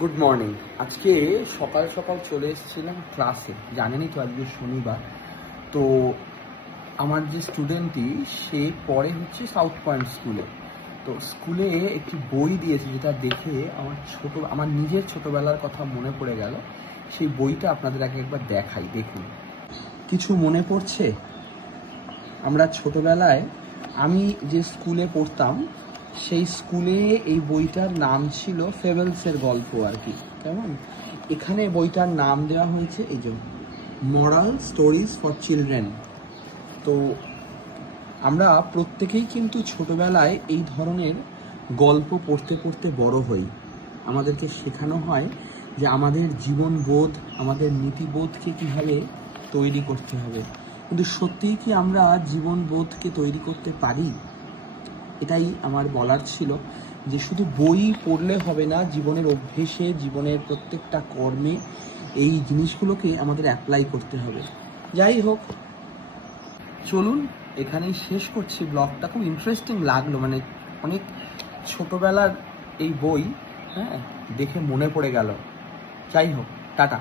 Good morning. আজকে সকাল সকাল চলে এসেছিলাম ক্লাসে। জানেনই তো আজকে শনিবার। তো আমার যে স্টুডেন্টটি সে পড়ে হচ্ছে সাউথ পয়েন্ট স্কুলে। তো স্কুলে একটি বই দিয়েছে যেটা দেখে আমার নিজের ছোটবেলার কথা মনে পড়ে গেল। সেই বইটা আপনাদের আগে একবার দেখাই, দেখুন। কিছু মনে পড়ছে? আমরা ছোটবেলায় আমি যে স্কুলে পড়তাম সেই স্কুলে এই বইটার নাম ছিল ফেবেলসের গল্প আর কি, কেমন। এখানে বইটার নাম দেওয়া হয়েছে এই যে মরাল স্টোরিজ ফর চিলড্রেন। তো আমরা প্রত্যেকেই কিন্তু ছোটবেলায় এই ধরনের গল্প পড়তে পড়তে বড় হই। আমাদেরকে শেখানো হয় যে আমাদের জীবনবোধ, আমাদের নীতিবোধকে কীভাবে তৈরি করতে হবে। কিন্তু সত্যিই কি আমরা জীবনবোধকে তৈরি করতে পারি? এটাই আমার বলার ছিল, যে শুধু বই পড়লে হবে না, জীবনের অভ্যেসে, জীবনের প্রত্যেকটা কর্মে এই জিনিসগুলোকে আমাদের অ্যাপ্লাই করতে হবে। যাই হোক, চলুন এখানেই শেষ করছি ব্লগটা। খুব ইন্টারেস্টিং লাগলো, মানে অনেক ছোটবেলার এই বই, হ্যাঁ, দেখে মনে পড়ে গেল। যাই হোক, টাটা।